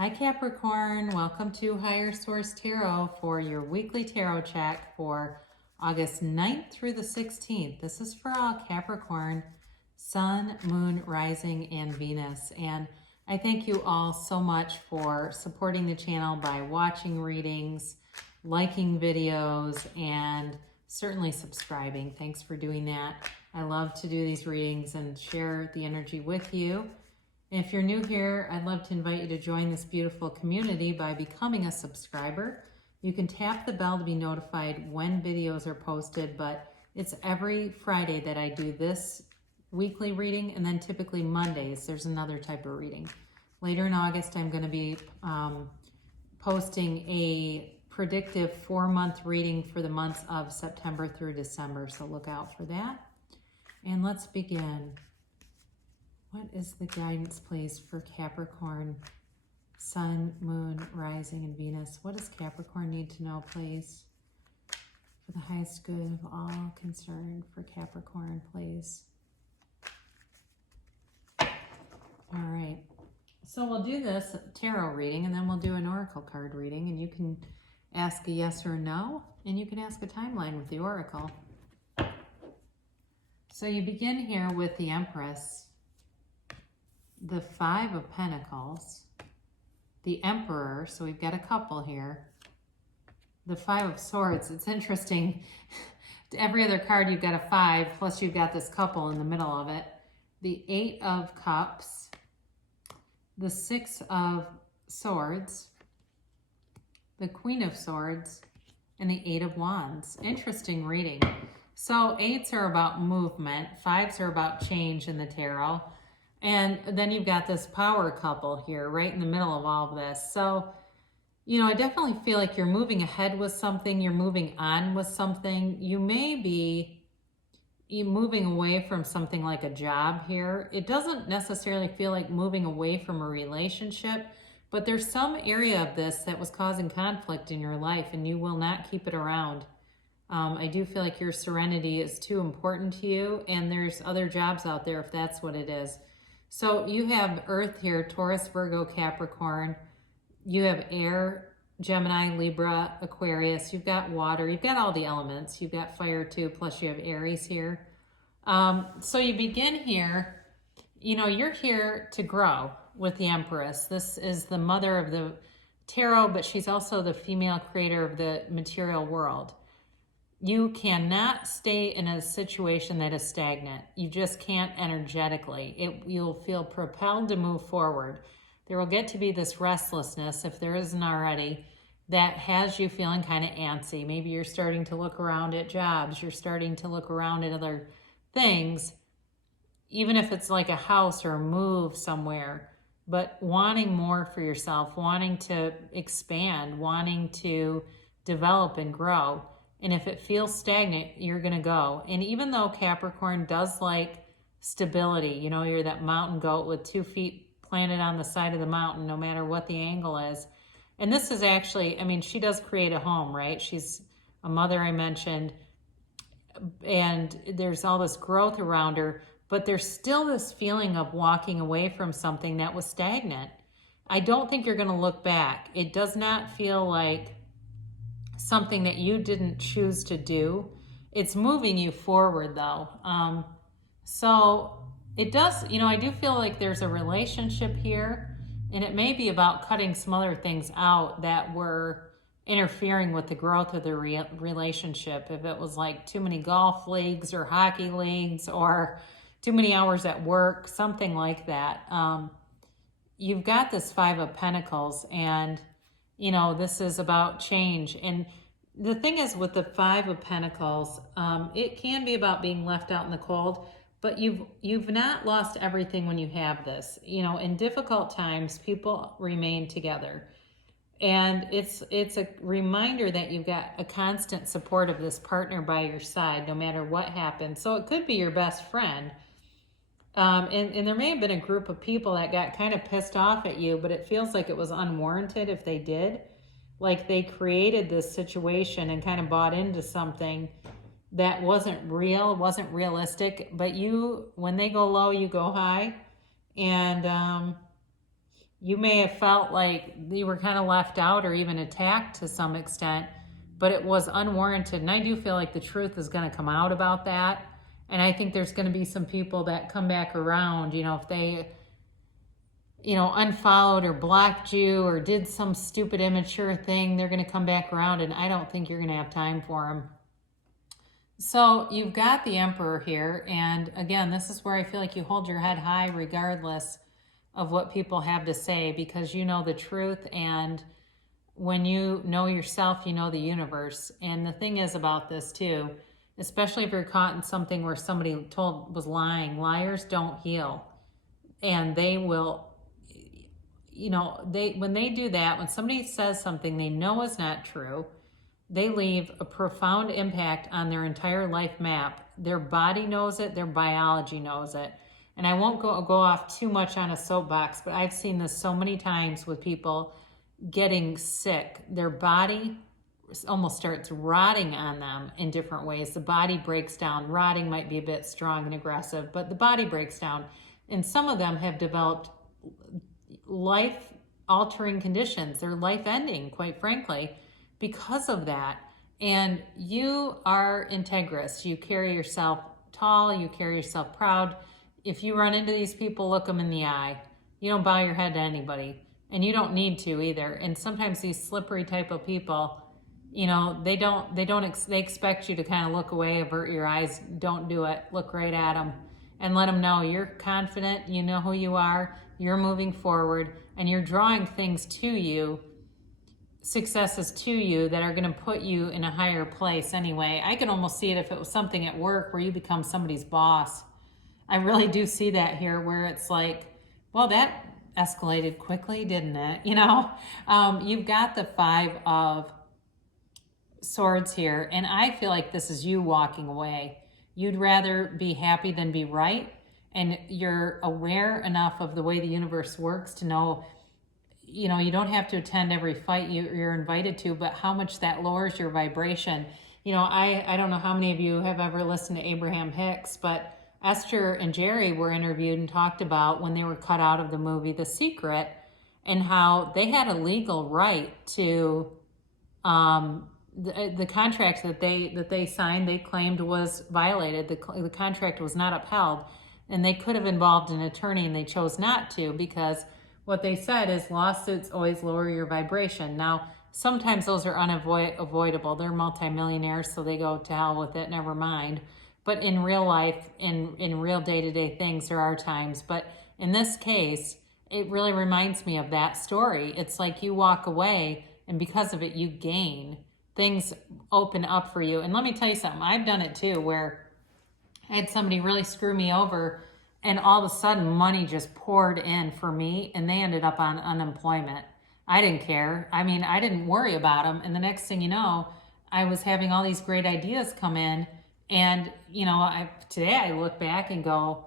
Hi Capricorn, welcome to Higher Source Tarot for your weekly tarot check for August 9th through the 16th. This is for all Capricorn, Sun, Moon, Rising, and Venus. And I thank you all so much for supporting the channel by watching readings, liking videos, and certainly subscribing. Thanks for doing that. I love to do these readings and share the energy with you. If you're new here, I'd love to invite you to join this beautiful community by becoming a subscriber. You can tap the bell to be notified when videos are posted, but it's every Friday that I do this weekly reading, and then typically Mondays, there's another type of reading. Later in August, I'm going to be posting a predictive 4-month reading for the months of September through December, so look out for that. And let's begin. What is the guidance, please, for Capricorn, Sun, Moon, Rising, and Venus? What does Capricorn need to know, please? For the highest good of all concerned for Capricorn, please. All right. So we'll do this tarot reading, and then we'll do an oracle card reading, and you can ask a yes or no, and you can ask a timeline with the oracle. So you begin here with the Empress, the Five of Pentacles, the Emperor, so we've got a couple here, the Five of Swords. It's interesting, every other card you've got a 5, plus you've got this couple in the middle of it, the 8 of Cups, the 6 of Swords, the Queen of Swords, and the 8 of Wands. Interesting reading. So 8s are about movement, 5s are about change in the tarot. And then you've got this power couple here right in the middle of all of this. So, you know, I definitely feel like you're moving ahead with something. You're moving on with something. You may be moving away from something like a job here. It doesn't necessarily feel like moving away from a relationship, but there's some area of this that was causing conflict in your life and you will not keep it around. I do feel like your serenity is too important to you, and there's other jobs out there if that's what it is. So you have Earth here, Taurus, Virgo, Capricorn. You have air, Gemini, Libra, Aquarius. You've got water. You've got all the elements. You've got fire too, plus you have Aries here. So you begin here, you know, you're here to grow with the Empress. This is the mother of the tarot, but she's also the female creator of the material world. You cannot stay in a situation that is stagnant. You just can't energetically. You'll feel propelled to move forward. There will get to be this restlessness, if there isn't already, that has you feeling kind of antsy. Maybe you're starting to look around at jobs. You're starting to look around at other things, even if it's like a house or a move somewhere, but wanting more for yourself, wanting to expand, wanting to develop and grow. And if it feels stagnant, you're going to go. And even though Capricorn does like stability, you know, you're that mountain goat with 2 feet planted on the side of the mountain, no matter what the angle is. And this is actually, I mean, she does create a home, right? She's a mother, I mentioned, and there's all this growth around her, but there's still this feeling of walking away from something that was stagnant. I don't think you're going to look back. It does not feel like something that you didn't choose to do. It's moving you forward though. So it does, you know, I do feel like there's a relationship here, and it may be about cutting some other things out that were interfering with the growth of the relationship. If it was like too many golf leagues or hockey leagues or too many hours at work, something like that. You've got this 5 of Pentacles, and you know, this is about change. And the thing is with the 5 of Pentacles, it can be about being left out in the cold, but you've not lost everything when you have this. You know, in difficult times, people remain together. And it's a reminder that you've got a constant support of this partner by your side, no matter what happens. So it could be your best friend. And there may have been a group of people that got kind of pissed off at you, but it feels like it was unwarranted if they did. Like they created this situation and kind of bought into something that wasn't real, wasn't realistic. But you, when they go low, you go high. And You may have felt like you were kind of left out or even attacked to some extent, but it was unwarranted. And I do feel like the truth is going to come out about that. And I think there's going to be some people that come back around, if they, unfollowed or blocked you or did some stupid immature thing, they're going to come back around, and I don't think you're going to have time for them. So you've got the Emperor here, and again, this is where I feel like you hold your head high regardless of what people have to say, because you know the truth, and when you know yourself, you know the universe. And the thing is about this too, especially if you're caught in something where somebody was lying, liars don't heal. And they will, when they do that, when somebody says something they know is not true, they leave a profound impact on their entire life map. Their body knows it, their biology knows it. And I won't go off too much on a soapbox, but I've seen this so many times with people getting sick. Their body almost starts rotting on them in different ways. The body breaks down. Rotting might be a bit strong and aggressive, but the body breaks down. And some of them have developed life-altering conditions. They're life-ending, quite frankly, because of that. And you are integrous. You carry yourself tall. You carry yourself proud. If you run into these people, look them in the eye. You don't bow your head to anybody. And you don't need to either. And sometimes these slippery type of people, they expect you to kind of look away, avert your eyes. Don't do it. Look right at them and let them know you're confident. You know who you are. You're moving forward, and you're drawing things to you, successes to you that are going to put you in a higher place anyway. I can almost see it if it was something at work where you become somebody's boss. I really do see that here, where it's like, well, that escalated quickly, didn't it? You've got the Five of Swords here, and I feel like this is you walking away. You'd rather be happy than be right, and you're aware enough of the way the universe works to know, you don't have to attend every fight you're invited to, but how much that lowers your vibration. I don't know how many of you have ever listened to Abraham Hicks, but Esther and Jerry were interviewed and talked about when they were cut out of the movie The Secret, and how they had a legal right to the contract that they signed. They claimed was violated. The contract was not upheld, and they could have involved an attorney, and they chose not to, because what they said is lawsuits always lower your vibration. Now, sometimes those are unavoidable. They're multimillionaires, so they go to hell with it, never mind. But in real life, in real day-to-day things, there are times. But in this case, it really reminds me of that story. It's like you walk away, and because of it, you gain. Things open up for you. And let me tell you something. I've done it too, where I had somebody really screw me over, and all of a sudden money just poured in for me, and they ended up on unemployment. I didn't care. I didn't worry about them. And the next thing you know, I was having all these great ideas come in. And, today I look back and go,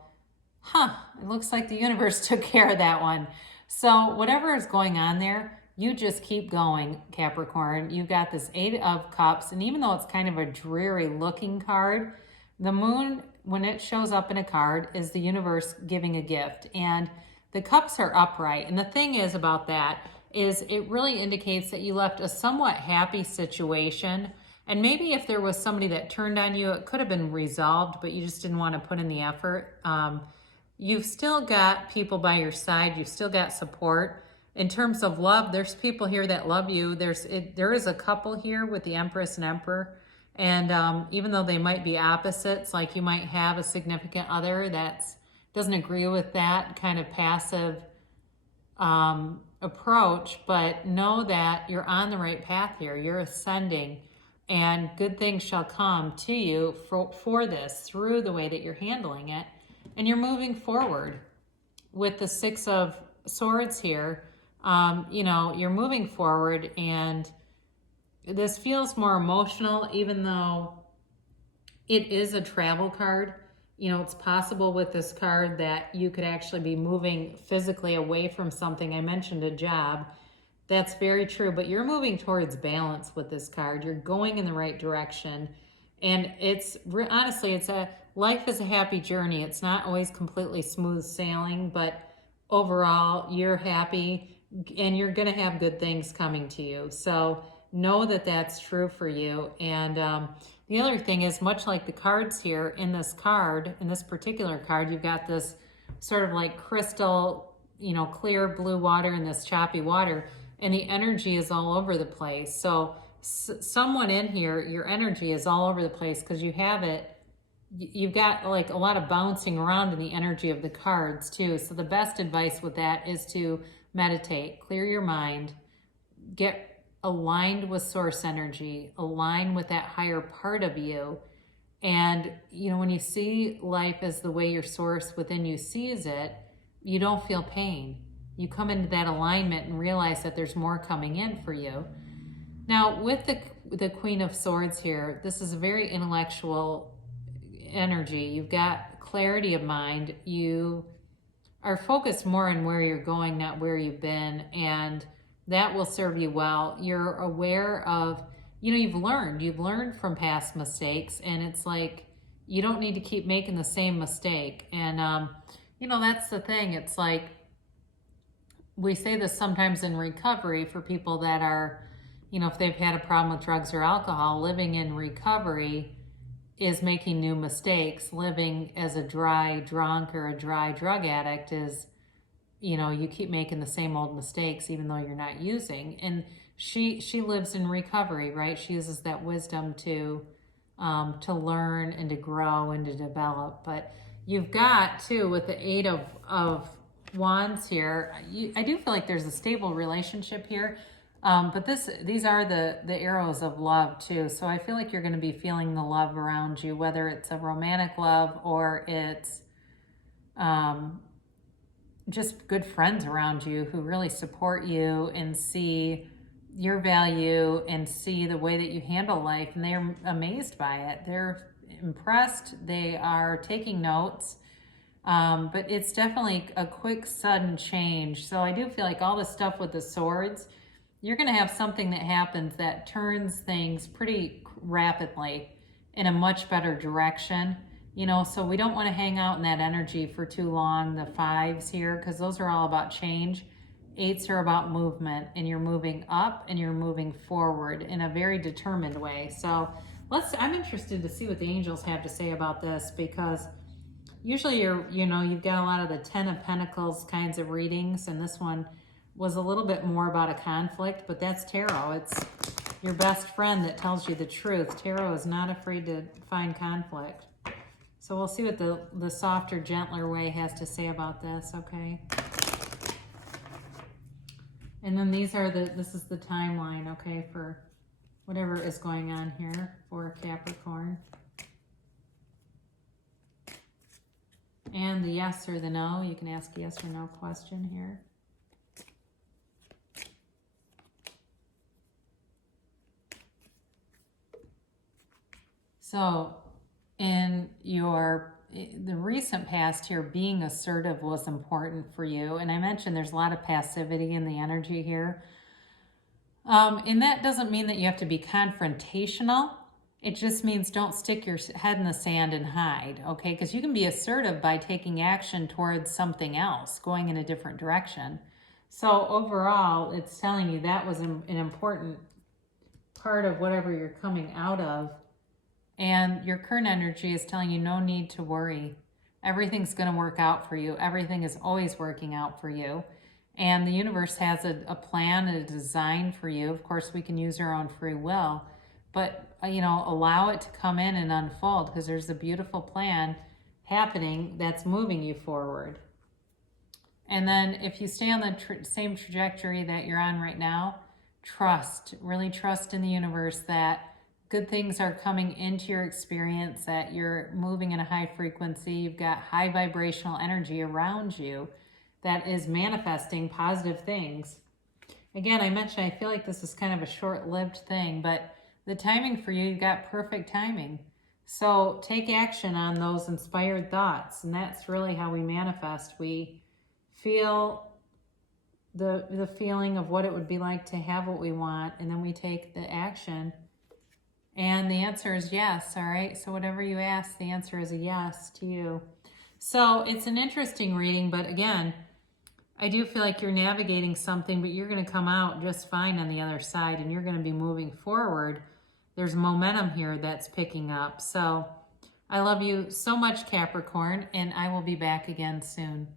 it looks like the universe took care of that one. So whatever is going on there, you just keep going, Capricorn. You've got this Eight of Cups, and even though it's kind of a dreary looking card, the moon, when it shows up in a card, is the universe giving a gift. And the cups are upright. And the thing is about that is it really indicates that you left a somewhat happy situation. And maybe if there was somebody that turned on you, it could have been resolved, but you just didn't want to put in the effort. You've still got people by your side. You've still got support. In terms of love, there's people here that love you. There is a couple here with the Empress and Emperor. And even though they might be opposites, like you might have a significant other that doesn't agree with that kind of passive approach, but know that you're on the right path here. You're ascending, and good things shall come to you for this, through the way that you're handling it. And you're moving forward with the Six of Swords here. You're moving forward, and this feels more emotional, even though it is a travel card. It's possible with this card that you could actually be moving physically away from something. I mentioned a job. That's very true, but you're moving towards balance with this card. You're going in the right direction. And honestly, life is a happy journey. It's not always completely smooth sailing, but overall you're happy and you're going to have good things coming to you. So know that that's true for you. And the other thing is, much like the cards here, in this card, in this particular card, you've got this sort of like crystal, you know, clear blue water and this choppy water, and the energy is all over the place. So someone in here, your energy is all over the place because you have it. You've got like a lot of bouncing around in the energy of the cards too. So the best advice with that is to meditate, clear your mind, get aligned with source energy, align with that higher part of you. And, you know, when you see life as the way your source within you sees it, you don't feel pain. You come into that alignment and realize that there's more coming in for you. Now, with the Queen of Swords here, this is a very intellectual energy. You've got clarity of mind. You are focused more on where you're going, not where you've been, and that will serve you well. You're aware of, you know, you've learned from past mistakes, and it's like you don't need to keep making the same mistake. And you know, that's the thing. It's like we say this sometimes in recovery for people that are, you know, if they've had a problem with drugs or alcohol, living in recovery is making new mistakes. Living as a dry drunk or a dry drug addict is, you know, you keep making the same old mistakes even though you're not using. And she lives in recovery, right? She uses that wisdom to learn and to grow and to develop. But you've got too, with the Eight of Wands here, I do feel like there's a stable relationship here. But these are the arrows of love too. So I feel like you're going to be feeling the love around you, whether it's a romantic love or it's just good friends around you who really support you and see your value and see the way that you handle life, and they're amazed by it. They're impressed. They are taking notes. But it's definitely a quick, sudden change. So I do feel like all the stuff with the swords, you're going to have something that happens that turns things pretty rapidly in a much better direction. You know, so we don't want to hang out in that energy for too long, the fives here, because those are all about change. Eights are about movement, and you're moving up and you're moving forward in a very determined way. So I'm interested to see what the angels have to say about this, because usually you've got a lot of the Ten of Pentacles kinds of readings, and this one was a little bit more about a conflict, but that's tarot. It's your best friend that tells you the truth. Tarot is not afraid to find conflict. So we'll see what the softer, gentler way has to say about this, okay? And then this is the timeline, okay, for whatever is going on here for Capricorn. And the yes or the no, you can ask a yes or no question here. So in the recent past here, being assertive was important for you. And I mentioned there's a lot of passivity in the energy here. And that doesn't mean that you have to be confrontational. It just means don't stick your head in the sand and hide, okay? Because you can be assertive by taking action towards something else, going in a different direction. So overall, it's telling you that was an important part of whatever you're coming out of. And your current energy is telling you no need to worry. Everything's going to work out for you. Everything is always working out for you. And the universe has a plan, a design for you. Of course, we can use our own free will. But, allow it to come in and unfold, because there's a beautiful plan happening that's moving you forward. And then if you stay on the same trajectory that you're on right now, really trust in the universe that good things are coming into your experience, that you're moving in a high frequency. You've got high vibrational energy around you that is manifesting positive things. Again, I mentioned I feel like this is kind of a short-lived thing, but the timing for you, you've got perfect timing. So take action on those inspired thoughts, and that's really how we manifest. We feel the feeling of what it would be like to have what we want, and then we take the action. And the answer is yes, all right? So whatever you ask, the answer is a yes to you. So it's an interesting reading, but again, I do feel like you're navigating something, but you're going to come out just fine on the other side, and you're going to be moving forward. There's momentum here that's picking up. So I love you so much, Capricorn, and I will be back again soon.